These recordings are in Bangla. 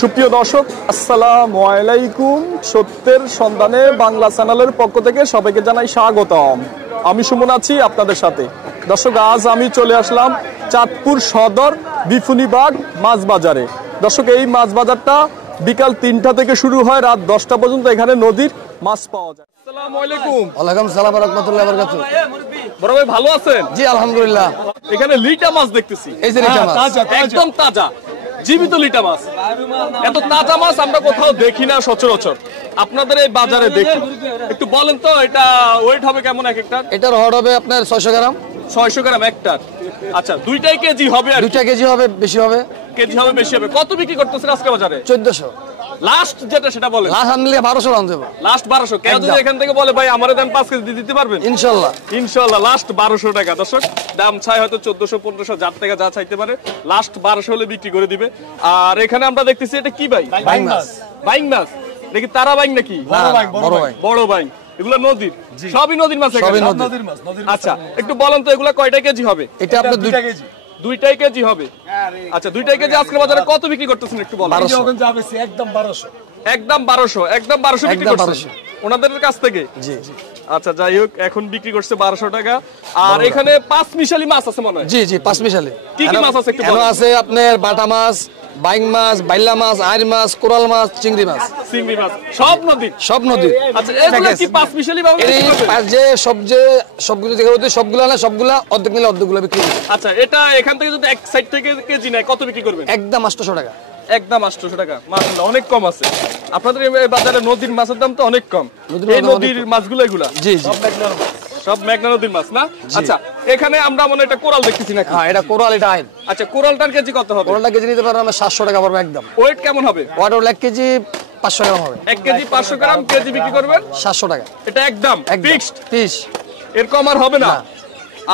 সুপ্রিয় দর্শক, আসসালামু আলাইকুম। সত্যের সন্ধানে বাংলা চ্যানেলের পক্ষ থেকে সবাইকে জানাই স্বাগতম। আমি সুমন আছি আপনাদের সাথে। দর্শক, আজ আমি চলে আসলাম চাঁদপুর সদর বিফুনিবাগ মাছ বাজারে। দর্শক, এই মাছ বাজারটা বিকাল ৩টা থেকে শুরু হয়, রাত 10টা পর্যন্ত এখানে নদীর মাছ পাওয়া যায়। আসসালামু আলাইকুম। ওয়ালাইকুম সালাম ওয়া রাহমাতুল্লাহি ওয়া বারাকাতুহু। বড় ভাই ভালো আছেন? জি আলহামদুলিল্লাহ। এখানে লিটা মাছ দেখতেছি, এই যে লিটা মাছ একদম তাজা জীবিত লিটা মাছ। এত তাজা মাছ আমরা কোথাও দেখি না সচরাচর, আপনাদের এই বাজারে দেখি। একটু বলেন তো, এটা ওয়েট হবে কেমন এক একটা? এটার হট হবে আপনার 600 গ্রাম। 600 গ্রাম একটার? আচ্ছা, দুইটাই কেজি হবে? আর 2টা কেজি হবে, বেশি হবে। কেজি হবে, বেশি হবে। কত বিক্রি করতেছেন আজকে বাজারে? 1400 লাস্ট যেটা, সেটা বলেন। লাস্ট আনলে 1200 রান দেব। লাস্ট 1200। কেউ যদি এখান থেকে বলে ভাই আমারে দেন 5 কেজি দিতে পারবেন? ইনশাআল্লাহ ইনশাআল্লাহ। লাস্ট 1200 টাকা। দর্শক, দাম চাই হয়তো 1400 1500, যার থেকে যা চাইতে পারে লাস্ট 1200 হলে বিক্রি করে দিবে। আর এখানে আমরা দেখতেছি এটা কি ভাই? বাইং মাছ। বাইং মাছ নাকি তারা বাইং নাকি? বড় বাইং, বড় বাইং। বড় বাইং। এগুলো নদীর? সবই নদীর মাছ? সবই এখানে নদীর মাছ। আচ্ছা, একটু বলেন তো এগুলা কয়টা কেজি হবে? এটা আপনার 2 কেজি। দুইটাই কেজি হবে? আচ্ছা, দুইটাই কেজি আজকে বাজারে কত বিক্রি করতেছেন একটু বলেন। 1200 একদম 1200। একদম 1200 বিক্রি করতেছেন ওনাদের কাছ থেকে? জি। আচ্ছা, যাই হোক, এখন বিক্রি করছে 1200 টাকা। আর এখানে 5 মিশালি মাছ আছে মনে হয়? জি জি, 5 মিশালি। কি কি মাছ আছে একটু বলেন? বলেন। আছে আপনার বাটা মাছ, বাইং মাছ, বাইলা মাছ, আইর মাছ, কোরাল মাছ, চিংড়ি মাছ। চিংড়ি মাছ সব নদী? সব নদী। আচ্ছা, এগুলো কি 5 মিশালি ভাবে এই যে সবগুলো জায়গা হতে সবগুলো না, সবগুলা অর্ধেক নিলে অর্ধেকগুলো বিক্রি করবে। আচ্ছা, এটা এখান থেকে যদি এক সাইড থেকে কেজি নেয় কত বিক্রি করবেন? একদম 800 টাকা। একদম 800 টাকা। মাশাআল্লাহ, অনেক কম আছে আপনাদের এই বাজারে। নদীর মাছের দাম তো অনেক কম। এই নদীর মাছগুলো এগুলা? জি জি, সব মেঘনা নদীর মাছ না? আচ্ছা, এখানে আমরা মনে একটা কোরাল দেখতেছি নাকি? হ্যাঁ, এটা কোরাল, এটা আইন। আচ্ছা, কোরালটার কেজি কত হবে? কোরালটা কেজি নিতে পারবেন আমরা 700 টাকা পড়বে একদম। ওয়েট কেমন হবে? ওয়াট হলো 1 কেজি 500 গ্রাম হবে। 1 কেজি 500 গ্রাম কেজি বিক্রি করবেন 700 টাকা। এটা একদম ফিক্সড? ফিক্স। এর কম আর হবে না?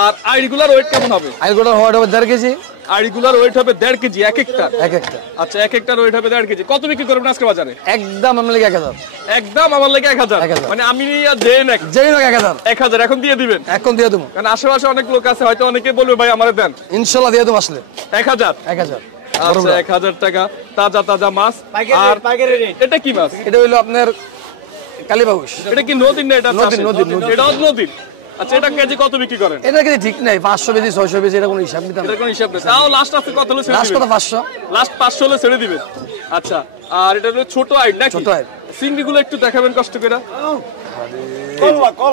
আর আইড়গুলার ওয়েট কেমন হবে? আইগুলোর ওয়াট হবে 1.5 কেজি। আইড়গুলার ওয়েট হবে 1.5 কেজি এক একটা? এক একটা। আচ্ছা, এক একটার ওয়েট হবে 1.5 কেজি। কত বিক্রি করবেন আজকে বাজারে? একদম আমার লাগে 1000। একদম আমার লাগে 1000? মানে আমি আর দেই না? যেই না 1000। 1000 এখন দিয়ে দিবেন? এখন দিয়ে দেবো। কারণ আশেপাশে অনেক লোক আছে, হয়তো অনেকে বলবে ভাই আমারে দেন। ইনশাআল্লাহ দিয়ে দেবো আসলে। 1000? 1000। আচ্ছা, 1000 টাকা তাজা তাজা মাছ। আর এটা কি মাছ? এটা হলো আপনার কালীবাউস। এটা কি নদীর না? এটা নদীর। এটাও নদীর? আচ্ছা, এটা কেজি কত বিক্রি করেন? এটা কেজি ঠিক নাই, 500 কেজি 600 কেজি এটা কোনো হিসাব নিতে না। এটা কোন হিসাব নেই? তাও লাস্ট আছে কত হলো ছেড়ে লাস্ট দিবেন? কত 500? লাস্ট 500 হলে ছেড়ে দিবেন। আচ্ছা, আর এটা হলো ছোট আইড নাকি? ছোট আইড। চিংড়িগুলো একটু দেখাবেন কষ্ট করে।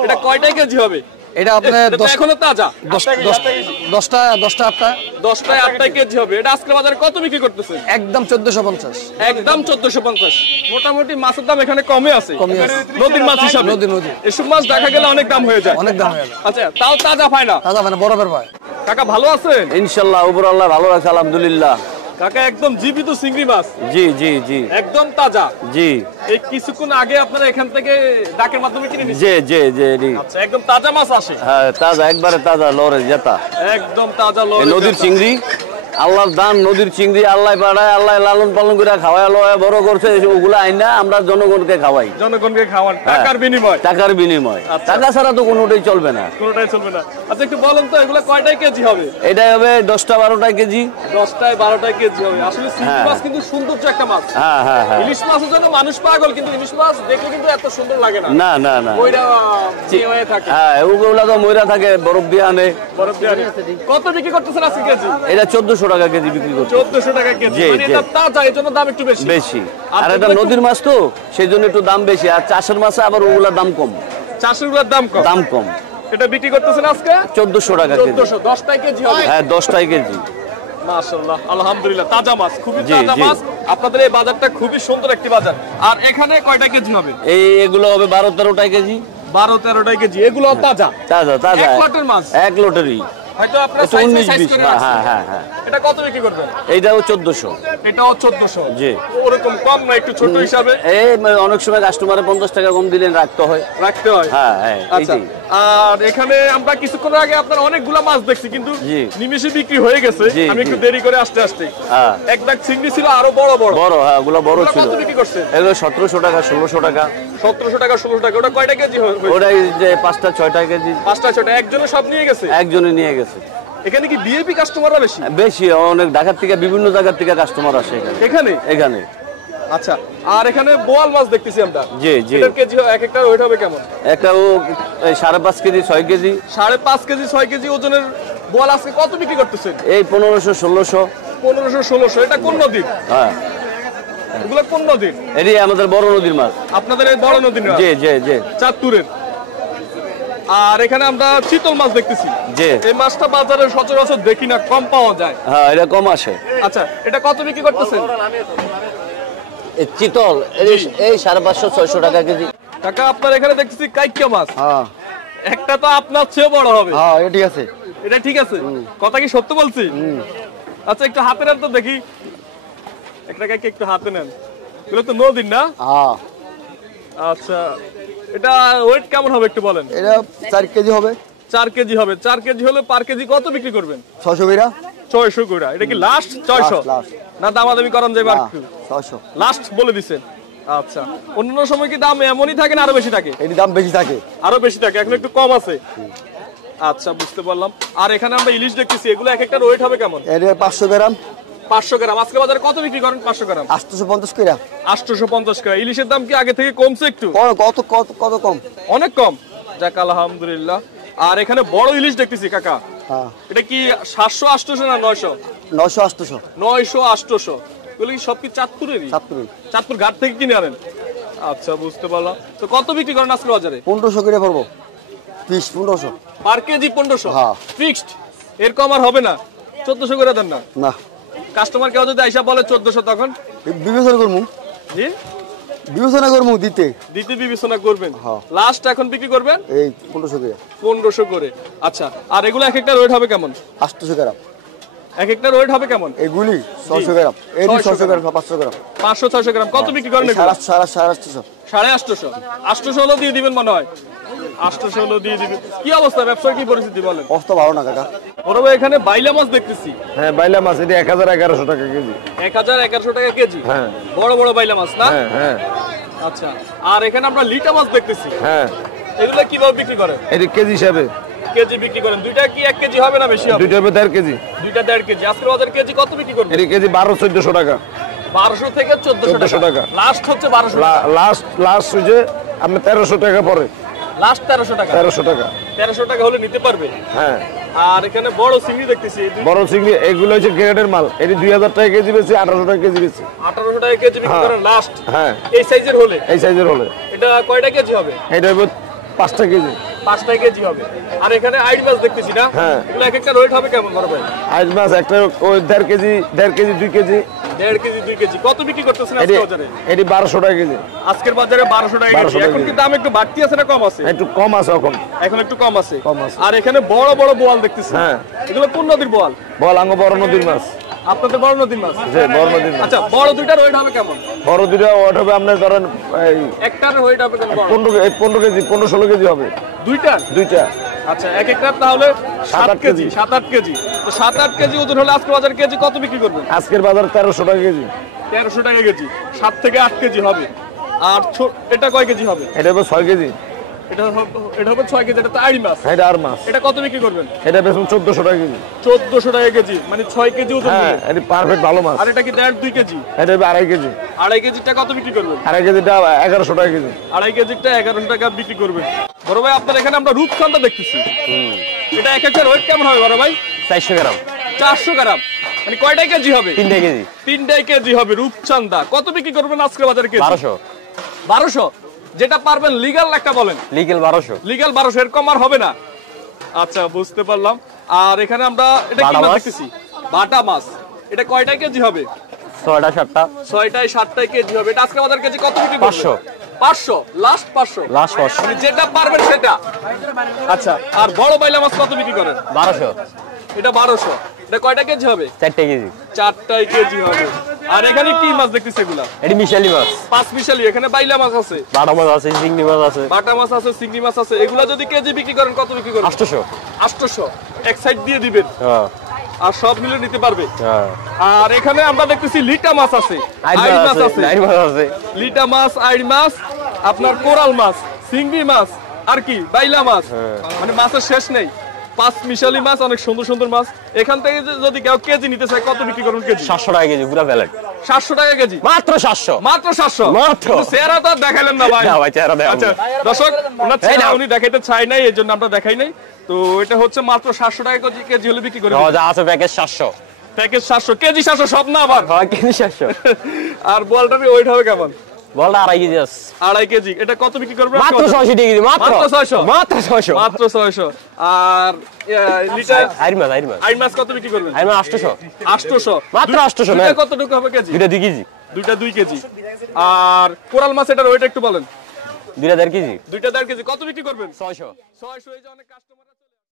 এটা কয়টাই কেজি হবে? এটা আপনার 10 এখনো তাজা? 10টা 8টা 10টায় 8টাই কেজি হবে। এটা আজকে বাজারে কত বিক্রি করতেছে? একদম 1450। একদম 1450। মোটামুটি মাছের দাম এখানে কমে আছে, নদীর মাছ হিসাবে। নদী। এসব মাছ দেখা গেলে অনেক দাম হয়ে যায়। অনেক দাম হয়ে যায়। আচ্ছা, তাও তাজা পায় না? দাদা মানে বরফের ভাই। কাকা ভালো আছেন? ইনশাআল্লাহ, উপর আল্লাহ ভালো আছে, আলহামদুলিল্লাহ। কাকা একদম জীবিত চিংড়ি মাছ? জি জি জি, একদম তাজা? জি। এই কিছুক্ষণ আগে আপনারা এখান থেকে ডাকের মাধ্যমে কিনে নিয়েছেন? জি জি জি জি। আচ্ছা, একদম তাজা মাছ আসে? হ্যাঁ, তাজা, একবারে তাজা, লরে জেতা। একদম তাজা এই নদীর চিংড়ি, আল্লাহর দান। নদীর চিংড়ি আল্লাহ পাঠায়, আল্লাহ লালন পালন করে খাওয়ায় লয় বড় করছে। ওগুলা আইনা আমরা জনগণকে খাওয়াই। জনগণকে খাওয়ান টাকার বিনিময়? টাকার বিনিময়। টাকা ছাড়া তো কোনোটাই চলবে না। কোনোটাই চলবে না। আচ্ছা, একটু বলেন তো এগুলা কয়টাই কেজি হবে? এটা হবে 10টা 12টাই কেজি। 10টায় 12টাই কেজি হবে। আসলে চিংড়ি মাছ কিন্তু সৌন্দর্য একটা মাছ। হ্যাঁ হ্যাঁ হ্যাঁ। ইলিশ মাছের জন্য মানুষ পাগল, কিন্তু ইলিশ মাছ দেখলে কিন্তু এত সুন্দর লাগে না। না না না, ওইটা চিয়ে হয়ে থাকে। হ্যাঁ, ওগুলা তো ময়রা থাকে, বরফ দিয়ে আনে। বরফ দিয়ে আনে। কত বিক্রি করতেছেন আজকে কেজি? এটা 1400 টাকা কেজি বিক্রি করছে। 1400 টাকা কেজি? মানে এটা তাজা, এর জন্য দাম একটু বেশি। বেশি। আর এটা নদীর মাছ তো, সেই জন্য একটু দাম বেশি। আর চাষের মাছে আবার ওগুলার দাম কম। চাষের গুলোর দাম কম? দাম কম। এটা বিক্রি করতেছেন আজকে 1400 টাকা কেজি। 1400। 10টাই কেজি হবে? হ্যাঁ, 10টাই কেজি। মাশাআল্লাহ, আলহামদুলিল্লাহ, তাজা মাছ, খুবই জি, তাজা জি। মাছ। আপনাদের এই বাজারটা খুবই সুন্দর একটি বাজার। আর এখানে কয়টা কেজি হবে? এগুলো হবে 12-13টাই কেজি। 12-13টাই কেজি। এগুলো তাজা? তাজা তাজা, এক লটের মাছ? এক লটেরই। হয়তো আপনারা সাইজ 19-20। করে হ্যাঁ রাখছেন। হ্যাঁ হ্যাঁ। এটা কত বিক্রি করবেন? এইটাও 1400। এটাও 1400? জি। ওরকম কম না, একটু ছোট হিসাবে? এই অনেক সময় কাস্টমারে 50 টাকা কম দিলে রাখতে হয়। রাখতে হয়? হ্যাঁ হ্যাঁ। আচ্ছা, আর এখানে আমরা কিছুক্ষণ আগে আপনার অনেকগুলা মাছ দেখছি, কিন্তু নিমেষে বিক্রি হয়ে গেছে। আমি একটু দেরি করে আসতে এক দাগ চিংড়ি ছিল আরো বড় বড়। বড়, হ্যাঁ, ওগুলো বড় ছিল। কত বিক্রি করছেন? এগুলো 1700 টাকা 1600 টাকা। 1700 টাকা 1600 টাকা। ওটা কয়টা কেজি হয়? ওটাই যে 5টা 6টা কেজি। 5টা 6টা একজনে সব নিয়ে গেছে? একজনে নিয়ে গেছে। এখানে কি ভিআইপি কাস্টমাররা বেশি? বেশি, অনেক ঢাকার থেকে, বিভিন্ন জায়গার থেকে কাস্টমার আসে এখানে। এখানে এখানে আচ্ছা, আর এখানে বোয়াল মাছ দেখতেছি আমরা। জি জি। এটার কেজি এক একটা ওয়েট হবে কেমন? একটা ও 5.5 কেজি 6 কেজি। 5.5 কেজি 6 কেজি ওজনের বোয়াল আজকে কত বিক্রি করতেছেন? এই 1500 1600। 1500 1600। এটা কোন নদীর? হ্যাঁ, এগুলো কোন নদীর? এটি আমাদের বড় নদীর মাছ। আপনাদের এই বড় নদীর মাছ? জি জি জি। চাঁদপুরের। আর এখানে আমরা চিতল মাছ দেখতেছি। জি। এই মাছটা বাজারে সচরাচর দেখি না, কম পাওয়া যায়। হ্যাঁ, এটা কম আসে। আচ্ছা, এটা কত বিক্রি করতেছেন? এই চিতল এই 550 600 টাকা কেজি। কাকা আপনার এখানে দেখতেছি কাইক্কা মাছ। হ্যাঁ একটা তো আপনার চেয়ে বড় হবে। হ্যাঁ, এটা ঠিক আছে। এটা ঠিক আছে? কথা কি সত্য বলছি? আচ্ছা, একটু হাতে নেন তো দেখি। একটা কাইক্কা একটু হাতে নেন। এগুলো তো নদীর না? হ্যাঁ, আচ্ছা, এটা ওয়েট কেমন হবে একটু বলেন। এটা 4 কেজি হবে। 4 কেজি হবে। 4 কেজি হলে পার কেজি কত বিক্রি করবেন? 600 কইরা। 600 করে। এটা কি লাস্ট 600? লাস্ট। না দামাদামি করেন যাবে আর একটু? 600। লাস্ট বলে দিছেন। আচ্ছা, অন্য সময় কি দাম এমনই থাকে না আরো বেশি থাকে? এর দাম বেশি থাকে। আরো বেশি থাকে, এখন একটু কম আছে। আচ্ছা, বুঝতে পারলাম। আর এখানে আমরা ইলিশ দেখতেছি, এগুলো এক একটা ওয়েট হবে কেমন? এর 500 গ্রাম। 500 গ্রাম। আজকে বাজারে কত বিক্রি করেন 500 গ্রাম? 850 কইরা। 850 টাকা। ইলিশের দাম কি আগে থেকে কমছে একটু? কত কত কত কম? অনেক কম। যাক আলহামদুলিল্লাহ। আর এখানে বড় ইলিশ দেখতেছি কাকা। হ্যাঁ, এটা কি 700 800 না 900? 900 800। 900 800। এগুলো কি সব কি চাঁদপুরেরই? চাঁদপুর। চাঁদপুর ঘাট থেকে কিনে আনেন? আচ্ছা, বুঝতে পারলাম। তো কত বিক্রি করেন আজকে বাজারে? 1500 করে পড়বো। 1500 পার কেজি 1500? হ্যাঁ। ফিক্সড? এর কম আর হবে না? 1400 করে দেন না? না, কাস্টমার কেউ যদি আইসা বলে 1400 তখন? বিবেচনা করমু। জি, বিবেচনা করমু দিতে। দিতে বিবেচনা করবেন। হ্যাঁ। লাস্ট এখন বিক্রি করবেন এই 1500 করে। 1500 করে। আচ্ছা, আর এগুলো এক একটা রেট হবে কেমন? 800 গ্রাম। এক একটা রেট হবে কেমন? এগুলি 600 গ্রাম। এই 600 গ্রাম 500 গ্রাম। 500 600 গ্রাম। কত বিক্রি করেন এগুলো? 850। 850। 800 হলো দিয়ে দিবেন মনে হয়। 800 হলো দিয়ে দিবেন। কি অবস্থা, ব্যবসার কি পরিস্থিতি বলেন? কষ্ট ভালো না কাকা। বড় ভাই, এখানে বাইলা মাছ দেখতেছি। হ্যাঁ, বাইলা মাছ এটা 1000 1100 টাকা কেজি। 1000 1100 টাকা কেজি? হ্যাঁ। বড় বড় বাইলা মাছ না? হ্যাঁ হ্যাঁ আচ্ছা, আর এখানে আমরা লিটা মাছ দেখতেছি। হ্যাঁ, এগুলো কিভাবে বিক্রি করেন? এটা কেজি হিসাবে। কেজি বিক্রি করেন। দুইটা কি 1 কেজি হবে না বেশি হবে? দুইটা হবে 1.5 কেজি। দুইটা 1.5 কেজি। আজকে বাজার কেজি কত বিক্রি করবেন? এটা কেজি 1200 1400 টাকা। 1200 থেকে 1400 টাকা। লাস্ট হচ্ছে 1200 টাকা। লাস্ট হচ্ছে আপনি 1300 টাকা পরে। লাস্ট 1300 টাকা। 1300 টাকা। 1300 টাকা হলে নিতে পারবে। হ্যাঁ। আর এখানে বড় চিংড়ি দেখতেছি। বড় চিংড়ি এগুলো হচ্ছে গ্রেডের মাল। এটি 2000 টাকা কেজি বেশি, 1800 টাকা কেজি বেশি। 1800 টাকা কেজি বিক্রি করেন লাস্ট? হ্যাঁ। এই সাইজের হলে? এই সাইজের হলে। এটা কয়টা কেজি হবে? এটা হবে 5টা কেজি। 5টা কেজি হবে। আর এখানে আইড মাছ দেখতেছি না? হ্যাঁ। এগুলো এক একটা রেট হবে কেমন বড় ভাই? আইজ মাছ একটা ওই 1.5 কেজি 2 কেজি। 1.5 KG 2 KG. কত বিক্রি করতেছেন আজকে বাজারে? এটি 1200 টাকা কেজি। আজকের বাজারে 1200 টাকা কেজি। এখন কি দাম একটু বাড়তি আছে না কম আছে? একটু কম আছে এখন। এখন একটু কম আছে। কম আছে। আর এখানে বড় বড় বোয়াল দেখতেছি। হ্যাঁ। এগুলো কোন নদীর বোয়াল? বলাঙ্গ বড় নদীর মাছ। আপনাদের বড় নদীর মাছ? জি, বড় নদীর মাছ। আচ্ছা, বড় দুইটার ওয়েট হবে কেমন? বড় দুইটা ওয়েট হবে আপনার ধরেন এই একটার ওয়েট হবে কেমন? 15 কেজি 15 16 কেজি হবে। দুইটার? দুইটা। আচ্ছা, এক একটার তাহলে 7 7-8 কেজি। 7-8 কেজি। তো 7-8 কেজি ওজন হলে আজকে বাজারে কেজি কত বিক্রি করবেন? আজকের বাজার 1300 টাকা কেজি। 1300 টাকা কেজি। 7 থেকে 8 কেজি হবে। আর এটা কয় কেজি হবে? এটা হবে 6 কেজি। এটা হবে 6 কেজি। এটা তো আড়ি মাছ। এটা আর মাছ। এটা কত বিক্রি করবেন? এটা বেশি 1400 টাকা কেজি। 1400 টাকা কেজি, মানে 6 কেজি ওজন হ্যাঁ, হবে। এটা পারফেক্ট ভালো মাছ। আর এটা কি 1.5 2 কেজি? এটা হবে 2.5 কেজি। 2.5 কেজিটা কত বিক্রি করবেন? 2.5 কেজিটা 1100 টাকা কেজি। 2.5 কেজিটা 1100 টাকা বিক্রি করবেন। বড় ভাই, আপনার এখানে আমরা রূপচাঁদা দেখতেছি। এটা এক একটা ওয়েট কেমন হবে বড় ভাই? 400 গ্রাম। 400 গ্রাম। মানে কয়টা কেজি হবে? 3টা কেজি। 3টা কেজি হবে রূপচাঁদা। কত বিক্রি করবেন আজকে বাজারে কেজি? 1200। 1200? যেটা পারবেন লিগ্যাল একটা বলেন। লিগ্যাল 1200। লিগ্যাল 1200, এর কম আর হবে না। আচ্ছা, বুঝতে পারলাম। আর এখানে আমরা এটা কি মাছ দেখতেছি? বাটা মাছ। এটা কয়টা কেজি হবে? 6টা 7টা। 6টায় 7টায় কেজি হবে। এটা আজকে বাজার কেজি কত বিক্রি করবেন? 500। 500? লাস্ট 500? লাস্ট 500। মানে যেটা পারবেন সেটা। আচ্ছা, আর বড় বাইলা মাছ কত বিক্রি করেন? 1200। এটা 1200। এটা কয়টা কেজি হবে? 4টা কেজি। 4টায় কেজি হবে। আর এখানে কি মাছ দেখতেছি এগুলা? এটি মিশালি মাছ। 5 মিশালি। এখানে বাইলা মাছ আছে, বাটা মাছ আছে, চিংড়ি মাছ আছে। বাটা মাছ আছে, চিংড়ি মাছ আছে। এগুলা যদি কেজি বিক্রি করেন কত বিক্রি করেন? 800। 800 এক সাইড দিয়ে দিবেন। হ্যাঁ আর সব মিলে নিতে পারবে। হ্যাঁ। আর এখানে আমরা দেখতেছি লিটা মাছ আছে, আইড় মাছ আছে, লিটা মাছ, আইড় মাছ, আপনার কোরাল মাছ, চিংড়ি মাছ, আর কি বাইলা মাছ। মানে মাছের শেষ নেই। পাঁচ মিশালি মাছ, অনেক সুন্দর সুন্দর মাছ। এখান থেকে যদি কেউ কেজি নিতে চায় কত বিক্রি করবেন কেজি? 700 টাকা কেজি পুরো প্যালেট। 700 টাকা কেজি, মাত্র 700। মাত্র 700। মাত্র। কিন্তু চেহারা তো আর দেখাইলেন না ভাই। না ভাই, চেহারা দেখাবো আচ্ছা না। দর্শক, ওনার এই চেহারা নাও। উনি দেখাইতে চাই নাই, এই জন্য আমরা দেখাই নাই। তো এটা হচ্ছে মাত্র 700 টাকা কেজি হলে বিক্রি করে যা আছে প্যাকেজ 700। প্যাকেজ 700, কেজি 700 সব না আবার। হ্যাঁ কেজি 700। আর বলটার ওয়েট হবে কেমন? বলটা 2.5 কেজি আছে। 2.5 কেজি। এটা কত বিক্রি করবে? মাত্র 600 টাকা কেজি। মাত্র মাত্র 600। মাত্র 600। মাত্র 600। আর লিটার আইর মাছ। আইন মাছ কত বিক্রি করবেন? আইর মাছ 800। 800। মাত্র 800 দুইটা না। কতটুকু হবে কেজি? দুইটা 2 কেজি। দুইটা 2 কেজি। আর কোরাল মাছ এটার ওয়েট একটু বলেন। দুইটা 1.5 কেজি। দুইটা 1.5 কেজি। কত বিক্রি করবেন? 600। 600। এই যে অনেক কাস্টমার